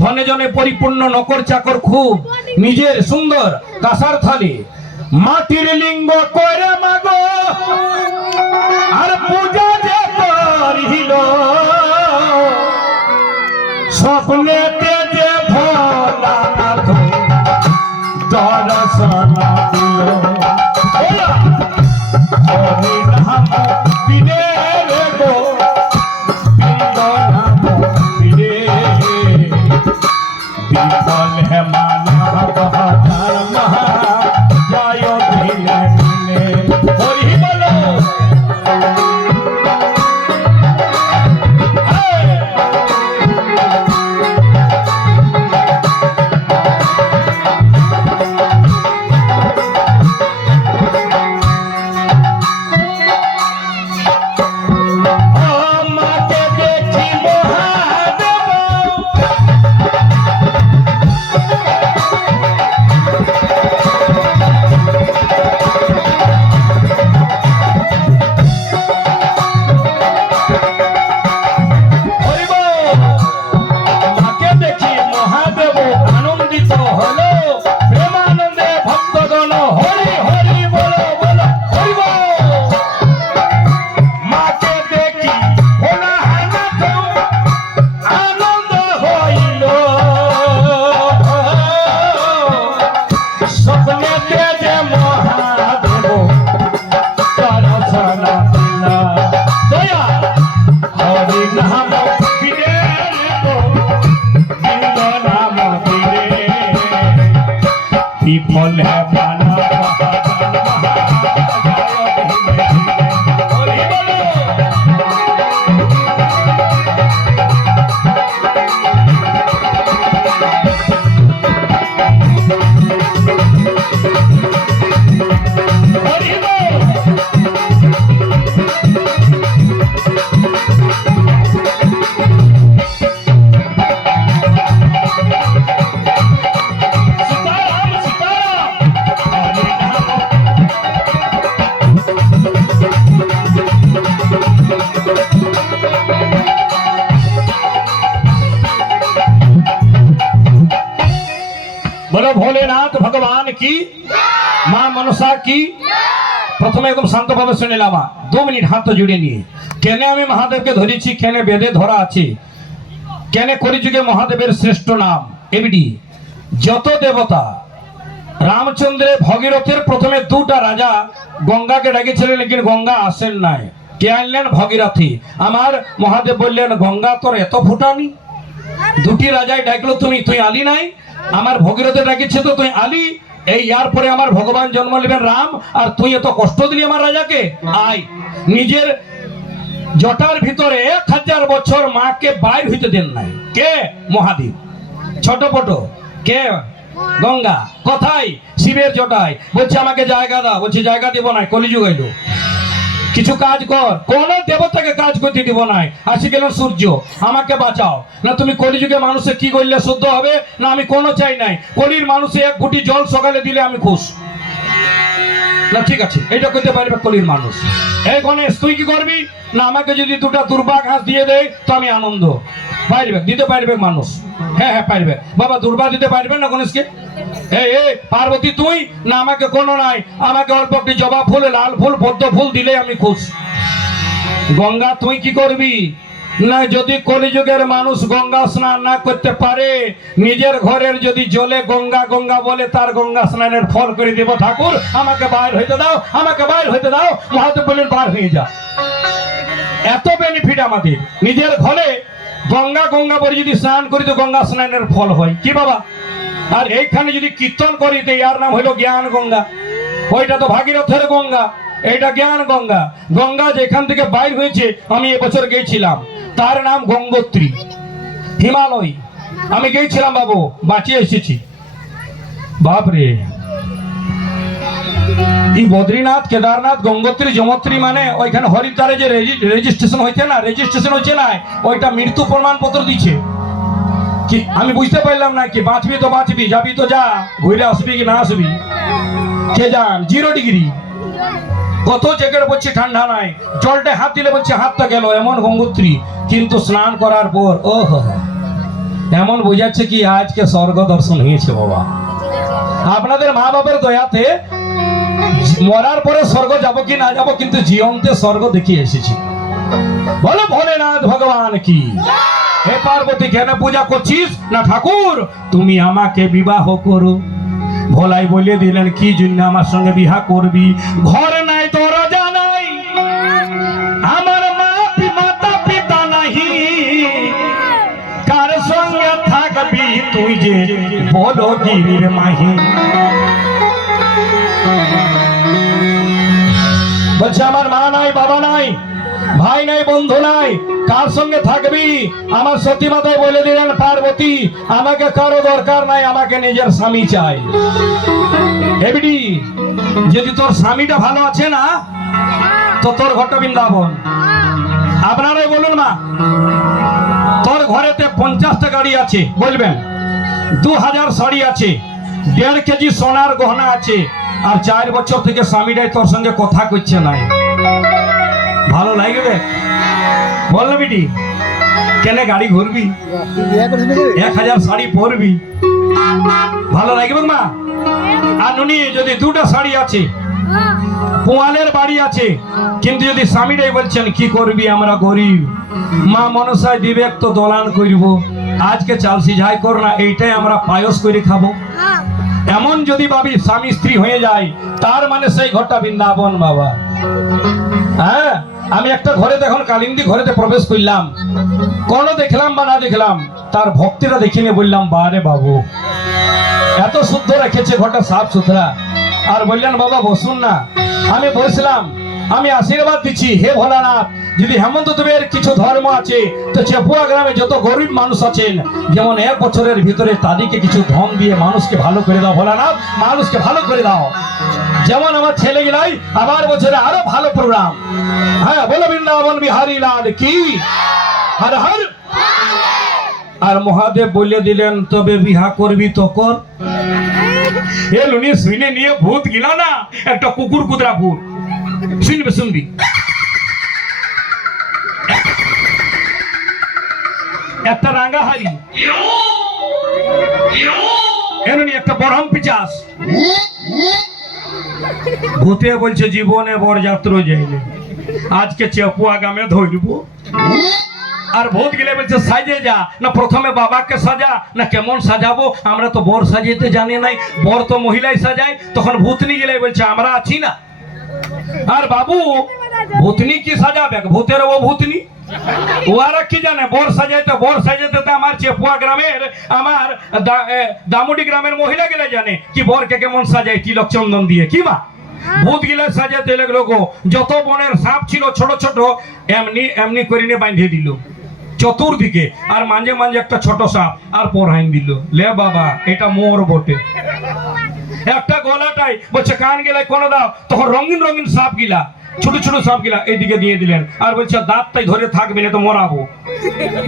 ধনে জনে পরিপূর্ণ নকর চাকর খুব নিজের সুন্দর কাঁসার থালি মাটির লিঙ্গ কইরা মাগো আর পূজা যে করিল স্বপ্নেতে যে ভোলানাথ দর্শন দিল হরি নাম বিনে রে গো বিফল হে মানব ধর্ম জয় দিলে দিলে হরি বলো বিফল হে মানব बोलो भोलेनाथ भगवान की मां मनसा की प्रथम एकदम शांत भावे शुने लामा 2 मिनिट हाथ जुड़े निये केने आमी महादेव के धरेছি केने बेदे धरा আছে केने कलिजुगे महादेवेर श्रेष्ठ नाम एबिडी যত দেবতা রামচন্দ্রের ভগীরথের প্রথমে দুটা রাজা গঙ্গাকে ডাকিছিলেন लेकिन গঙ্গা আসেন নাই কে আনলেন ভগীরথী আমার মহাদেব বললেন গঙ্গা তোর এত ফুটানি দুটি রাজাই ডাকলো তুমি তুই আলি নাই আমার ভগীরথে ডাকিছে তো তুই আলি এই ইয়ার পরে আমার ভগবান জন্ম নেবেন রাম আর তুই এত কষ্ট দিলি আমার রাজাকে আই নিজের জটার ভিতরে 1000 বছর মাকে বাইর হইতে দেন নাই কে মহাদেব ছোটপট কে গঙ্গা কথাই শিবের জটায় বলছে আমাকে জায়গা দাও বলছে জায়গা দেব না কলিযুগ আইলো কিছু কাজ কর কোন দেবতাকে কাজ করতে দিব না আসি গেল সূর্য আমাকে বাঁচাও না তুমি কলিযুগে মানুষে কি করলে শুদ্ধ হবে না আমি কোনো চাই নাই কলির মানুষে এক ঘুটি জল সকালে দিলে আমি খুশ না ঠিক আছে এটা করতে পারবে কলির মানুষ এই গণেশ তুই কি করবি না আমাকে যদি দুটা দুর্বা ঘাস দিয়ে দেয় তো আমি আনন্দ পারবে দিতে পারবে মানুষ হ্যাঁ হ্যাঁ পারবে বাবা দুর্বা দিতে পারবে না গণেশকে এই পার্বতী তুই না আমাকে কোনো নাই আমাকে অল্প একটি জবা ফুল লাল ফুল পদ্ম ফুল দিলে আমি খুশ গঙ্গা তুই কি করবি না যদি কলিযুগের মানুষ গঙ্গা স্নান না করতে পারে নিজের ঘরের যদি জলে গঙ্গা গঙ্গা বলে তার গঙ্গা স্নানের ফল করে দেব ঠাকুর আমাকে বাইর হইতে দাও আমাকে বাইর হইতে দাও মহাদেব বললেন বার হয়ে যা এত বেনিফিট আমাদের নিজের ঘরে গঙ্গা গঙ্গা বলে যদি স্নান করি তো গঙ্গা স্নানের ফল হয় কি বাবা আর এইখানে যদি কীর্তন করি তো ইয়ার নাম হলো জ্ঞান গঙ্গা ওইটা তো ভাগীরথের গঙ্গা এইটা জ্ঞান গঙ্গা গঙ্গা যেখান থেকে বাইর হয়েছে আমি এবছর গিয়েছিলাম তার নাম গঙ্গোত্রী হিমালয় আমি গিয়েছিলাম বাবু বাঁচিয়ে এসেছি বাপরে এই বদ্রীনাথ কেদারনাথ গঙ্গোত্রী যমোত্রী মানে ওইখানে হরিদ্বারে যে রেজিস্ট্রেশন হইছে না রেজিস্ট্রেশন হচ্ছে না ওইটা মৃত্যু প্রমাণপত্র দিচ্ছে কি আমি বুঝতে পারলাম না কি বাঁচবি তো বাঁচবি যাবি তো যা ঘুরে আসবি কি না আসবি কে জান 0 ডিগ্রি কত জ্যাকেট পড়ছে ঠান্ডা নাই জলটা হাত দিলে বলছে হাতটা গেল এমন গঙ্গোত্রী কিন্তু স্নান করার পর ওহো এমন বোঝাচ্ছে কি আজকে স্বর্গ দর্শন হয়েছে বাবা। আপনাদের মা বাবার দয়াতে মরার পরে স্বর্গ যাব কি না যাব, কিন্তু জীবন্তে স্বর্গ দেখিয়ে এসেছি। বলো ভোলেনাথ ভগবান কি। হে পার্বতী, কেন পূজা করছিস না ঠাকুর? তুমি আমাকে বিবাহ করো। ভোলাই বলে দিলেন কি জন্য আমার সঙ্গে বিবাহ করবি? ঘর নাই, দরজা নাই, আমার মাতা পিতা নাহি, কার সঙ্গে থাকবি তুই যে বলো গিরির মাহি। বলছে আমার মা নাই, বাবা নাই, ভাই নাই, বন্ধু নাই, কার সঙ্গে থাকবি? আমার সতী মাতায় বলে দিলেন পার্বতী, আমাকে কারো দরকার নাই, আমাকে নিজের স্বামী চাই। এবিডি, যদি তোর স্বামীটা ভালো আছে না, তো তোর ঘরটা বৃন্দাবন। আপনারাই বলুন না, তোর ঘরেতে 50টা গাড়ি আছে বলবেন, 2000 শাড়ি আছে, 1.5 কেজি সোনার গহনা আছে, আর 4 বছর থেকে স্বামীটাই তোর সঙ্গে কথা করছে নাই, ভালো লাগবে? বল না বিটি, কেন গাড়ি ঘুরবি, 1000 শাড়ি পরবি, ভালো লাগবে মা? আর নুনি, যদি 2টা শাড়ি আছে, পোয়ালের বাড়ি আছে, কিন্তু যদি স্বামীটাই বলছেন কি করবি, আমরা গরিব, মা মনসায় দিবে তো দোলান করব, আজকে চাল সিঝাই কর না, এইটাই আমরা পায়স করে খাবো, এমন যদি ভাবি স্বামী স্ত্রী হয়ে যায়, তার মানে সেই ঘরটা বৃন্দাবন বাবা। হ্যাঁ, আমি একটা ঘরে এখন কালিন্দী ঘরেতে প্রবেশ করলাম, কোন দেখলাম বা না দেখলাম, তার ভক্তিটা দেখিনে বললাম বারে বাবু, এত শুদ্ধ রেখেছে ঘরটা, সাফ সুতরা। আর বললেন বাবা বসুন না। আমি বসলাম, আমি আশীর্বাদ দিচ্ছি, হে ভোলানাথ, যদি হেমন্ত দেবের কিছু ধর্ম আছে, তো চেপুয়া গ্রামে যত গরিব মানুষ আছেন, যেমন 1 বছরের ভিতরে তাদেরকে কিছু ধন দিয়ে মানুষকে ভালো করে দাও ভোলানাথ, মানুষকে ভালো করে দাও। যেমন আমার ছেলে গিলাই আবার বছরে আরো ভালো প্রোগ্রাম। হ্যাঁ, বলো বৃন্দাবন বিহারী লাল কি, হর হর। আর মহাদেব বলে দিলেন তবে বিহা করবি তো কর। এ লুনি শুনে নিয়ে ভূত গিলা না, একটা কুকুর কুতরা ভূত, শুনবে শুনবি। একটা রাঙ্গাহারি, এমনি একটা বরহম পিচাস। ভূতে বলছে জীবনে বরযাত্র যাইলে, আজকে চেপুয়া গ্রামে ধরব। আর ভূত গেলে বলছে সাজে যা না, প্রথমে বাবাকে সাজা না, কেমন সাজাবো, আমরা তো বর সাজাতে জানি নাই, বর তো মহিলাই সাজায়। তখন ভূতনি গেলে বলছে আমরা আছি না। আর বাবু, ভূতনি কি সাজাবে, ভূতের ও ভূতনি, ওরা কি জানে বর সাজাইতে। বর সাজাইতে তো আমার চেপুয়া গ্রামের, আমার দামুডি গ্রামের মহিলা গেলে জানে কি বরকে কেমন সাজায়, তিলক চন্দন দিয়ে কি মা। ভূত গিলা সাজাতে লাগলো গো, যত বনের সাপ ছিল ছোট ছোট, এমনি এমনি করে নিয়ে বাঁধিয়ে দিল চতুর্দিকে, আর মাঝে মাঝে একটা ছোট সাপ আর পরহাইন দিল। লে বাবা, এটা মোর বটে। একটা গলাটাই বলছে কান গেলাই কোন দাও, তখন রঙিন রঙিন সাপ গিলা, ছোট ছোট সাপ গিলা এইদিকে দিয়ে দিলেন, আর বলছে দাঁতটাই ধরে থাকবে না তো মরাবো।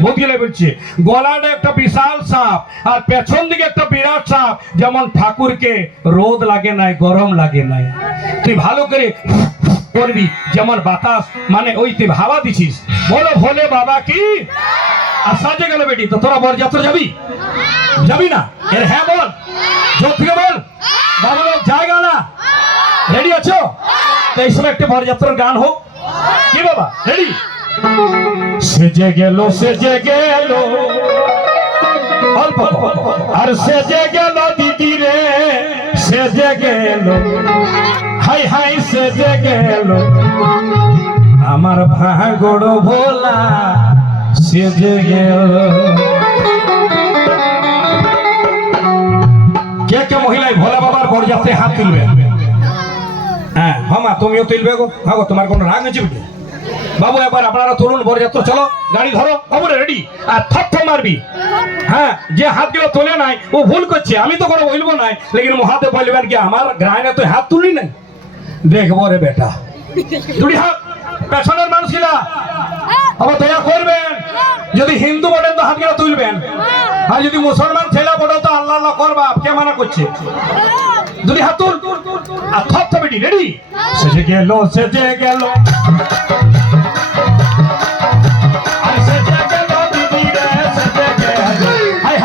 ভূত গিলা বলছে গলাটা একটা বিশাল সাপ, আর পেছন দিকে একটা বিরাট সাপ, যেমন ঠাকুরকে রোদ লাগে নাই, গরম লাগে নাই, তুই ভালো করে করবি, যেমন বাতাস মানে ওই তুই হাওয়া দিছিস। বলো ভোলে বাবা কি। আর সাজে গেল বেটি, তো তোরা বরযাত্রা যাবি, যাবি না? এর হ্যাঁ বল, জোর থেকে বল। বাবা লোক জায়গা না, রেডি আছো? তো এই সময় একটা বরযাত্রার গান হোক কি বাবা, রেডি? সেজে গেল সেজে গেল অল্প, আর সেজে গেল দিদি রে, সেজে গেল, হাই হাই সেজে গেল আমার ভাগড় ভোলা, সেজে গেল। কে কে মহিলাই ভোলা বাবার বরযাত্রে হাত তুলবে? হ্যাঁ মা, তুমিও তুলবে গো। ভাগো, তোমার কোনো রাগ হয়েছে বাবু? একবার আপনারা তরুণ বরযাত্রা চলো, গাড়ি ধরো, বাবু রেডি, আর থপ মারবি। হ্যাঁ, যে হাতগুলো তোলে নাই ও ভুল করছে, আমি তো কোনো বলবো নাই, লেকিন মহাদেব বলবেন কি আমার গ্রামে তো হাত তুলি নাই, দেখবো রে বেটা। দুটি হাত পেছনের মানুষ গিলা আবার দয়া করবেন, যদি হিন্দু বলেন তো হাত গিলা তুলবেন, আর যদি মুসলমান ছেলে বলো তো আল্লাহ আল্লাহ করবা, কে মানা করছে? দুটি হাত তুল, আর থপ বেটি রেডি। সেজে গেল সেজে গেল, আর সেজে গেল দিদি রে, সেজে গেল, হাই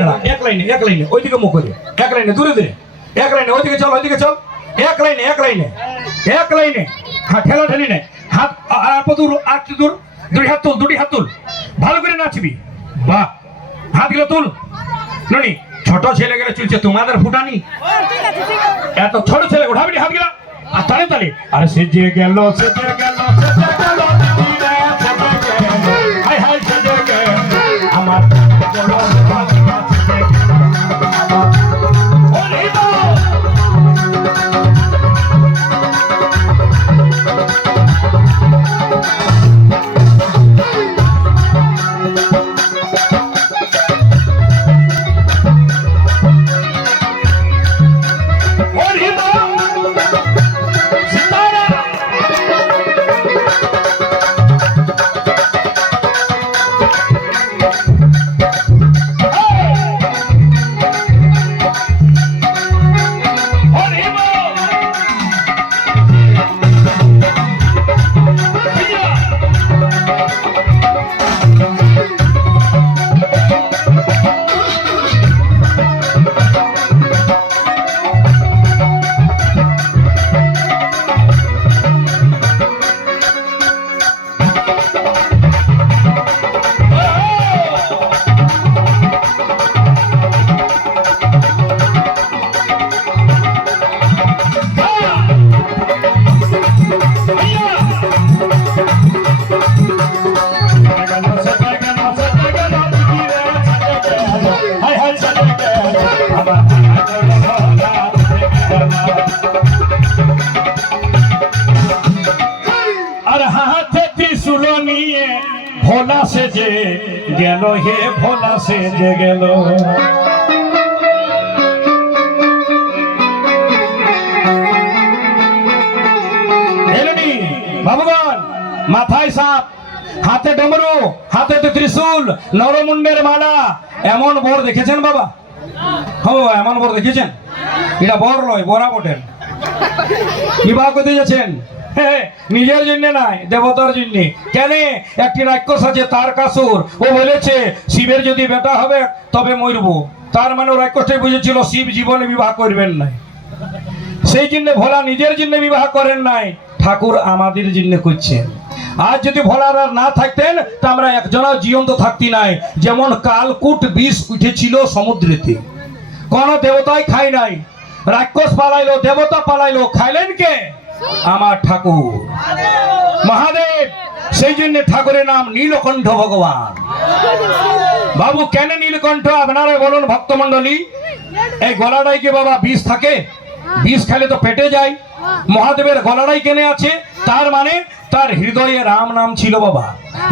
দাঁড়া, এক লাইনে ওইদিকে মুখ করে, এক লাইনে দূরে দূরে, এক লাইনে ওইদিকে চল, এক লাইনে হ্যাঁ, ঠেলা ঠেলি নেই, হাত আর দূর, আর দূর, দুটি হাত তুল, ভালো করে নাচবি, বাহ, হাতগুলো তুল। ননি ছোট ছেলে গেলে চলছে তোমাদের ফুটানি, এত ছোট ছেলে উঠাবি হাতগুলা আর তালে তালে, আরে সেজে গেল হাই হাই সেজে গেল আমার ভোলা সেজে গেল, হে ভোলা সেজে গেল। বাবুগণ, মাথায় সাপ, হাতে ডমরু, হাতে ত্রিশূল, নরমুন্ডের মালা, এমন বর দেখেছেন বাবা? এমন বর দেখেছেন? এটা বর নয়, বরা বটেন। বিবাহ করতে যাচ্ছেন নিজের জন্য নাই, দেবতার জন্য। কেন? একটি রাক্ষস আছে তার কাসুর, ও বলেছে শিবের যদি বেটা হবে তবে মরবো। তার মানে রাক্ষসটাই বুঝেছিল শিব জীবনে বিবাহ করবেন নাই, সেই জন্য ভোলা নিজের জন্য বিবাহ করেন নাই, ঠাকুর আমাদের জন্য করছেন। আজ যদি ভোলার আর না থাকতেন তা আমরা একজনও জীবন্ত থাকতি নাই। যেমন কালকুট বিষ উঠেছিল সমুদ্রেতে, কোন দেবতাই খাই নাই, রাক্ষস পালাইলো, দেবতা পালাইলো, খাইলেন কে? আমার ঠাকুর মহাদেব। সেই জন্য ঠাকুরের নাম নীলকণ্ঠ ভগবান। বাবু কেন নীলকণ্ঠ আপনারা বলুন ভক্তমন্ডলী? এই গলাটাই কি বাবা বিষ থাকে? বিষ খেলে তো পেটে যায়। মহাদেবের গলাটাই কেনে আছে, তার মানে তার হৃদয়ে রাম নাম ছিল বাবা।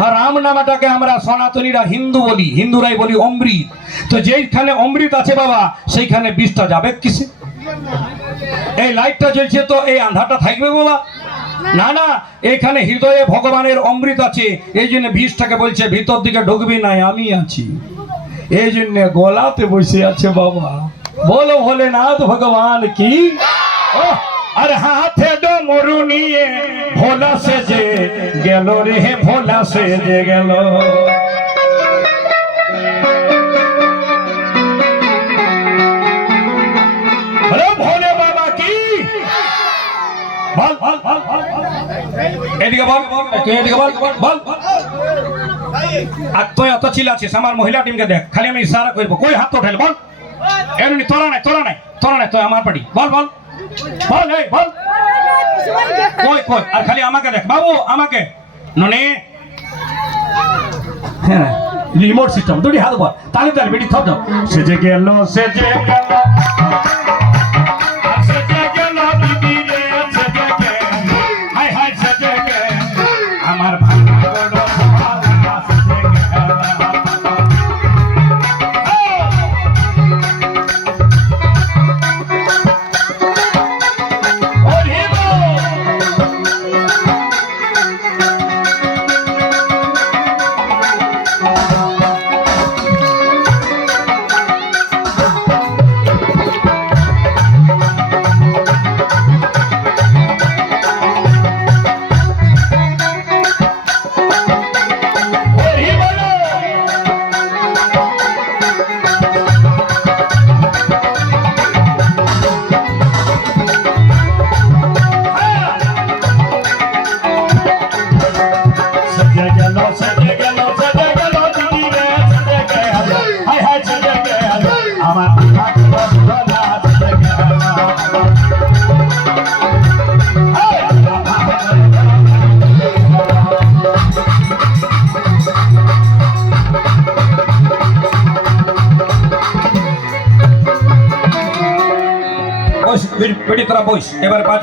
আর রাম নামটাকে আমরা সনাতনীরা হিন্দু বলি, হিন্দুরাই বলি অমৃত। তো যেইখানে অমৃত আছে বাবা, সেইখানে বিষটা যাবে কিসে? এই লাইটটা জ্বলছে তো এই আন্ধারটা থাকবে বাবা? না না, এখানে হৃদয়ে ভগবানের অমৃত আছে, এই জন্য বিষটাকে বলছে ভিতর দিকে ঢুকবি নাই, আমি আছি। এই জন্য গলাতে বসে আছে বাবা। বলো ভোলেনাথ ভগবান কি। আর হাতে ডমরু নিয়ে ভোলা সেজে গেল রে, ভোলা সেজে গেল। ভোলে বাবা কি। বল বল বল বল, এদিকে বল, এদিকে বল বল। আর তুই এত চিল্লাছিস, আমার মহিলা টিমকে দেখ, খালি আমি ইশারা করবো, কই হাত উঠাইল বল। এমনি তোরা নাই, তোরা নাই, তোরা নাই, তুই আমার পার্টি। বল বল বল, এই বল, কই কই। আর খালি আমাকে দেখ বাবু, আমাকে। ননি হ্যাঁ, রিমোট সিস্টেম, দুটি হাত বল, তালি তালি বেটি থপ দাও। সেজে গেল, সেজে গেল, সেজে গেল দিদি রে, সেজে গেল, হাই হাই সেজে গেল আমার ভাঙা গেল। বেটি তোরা বইস এবার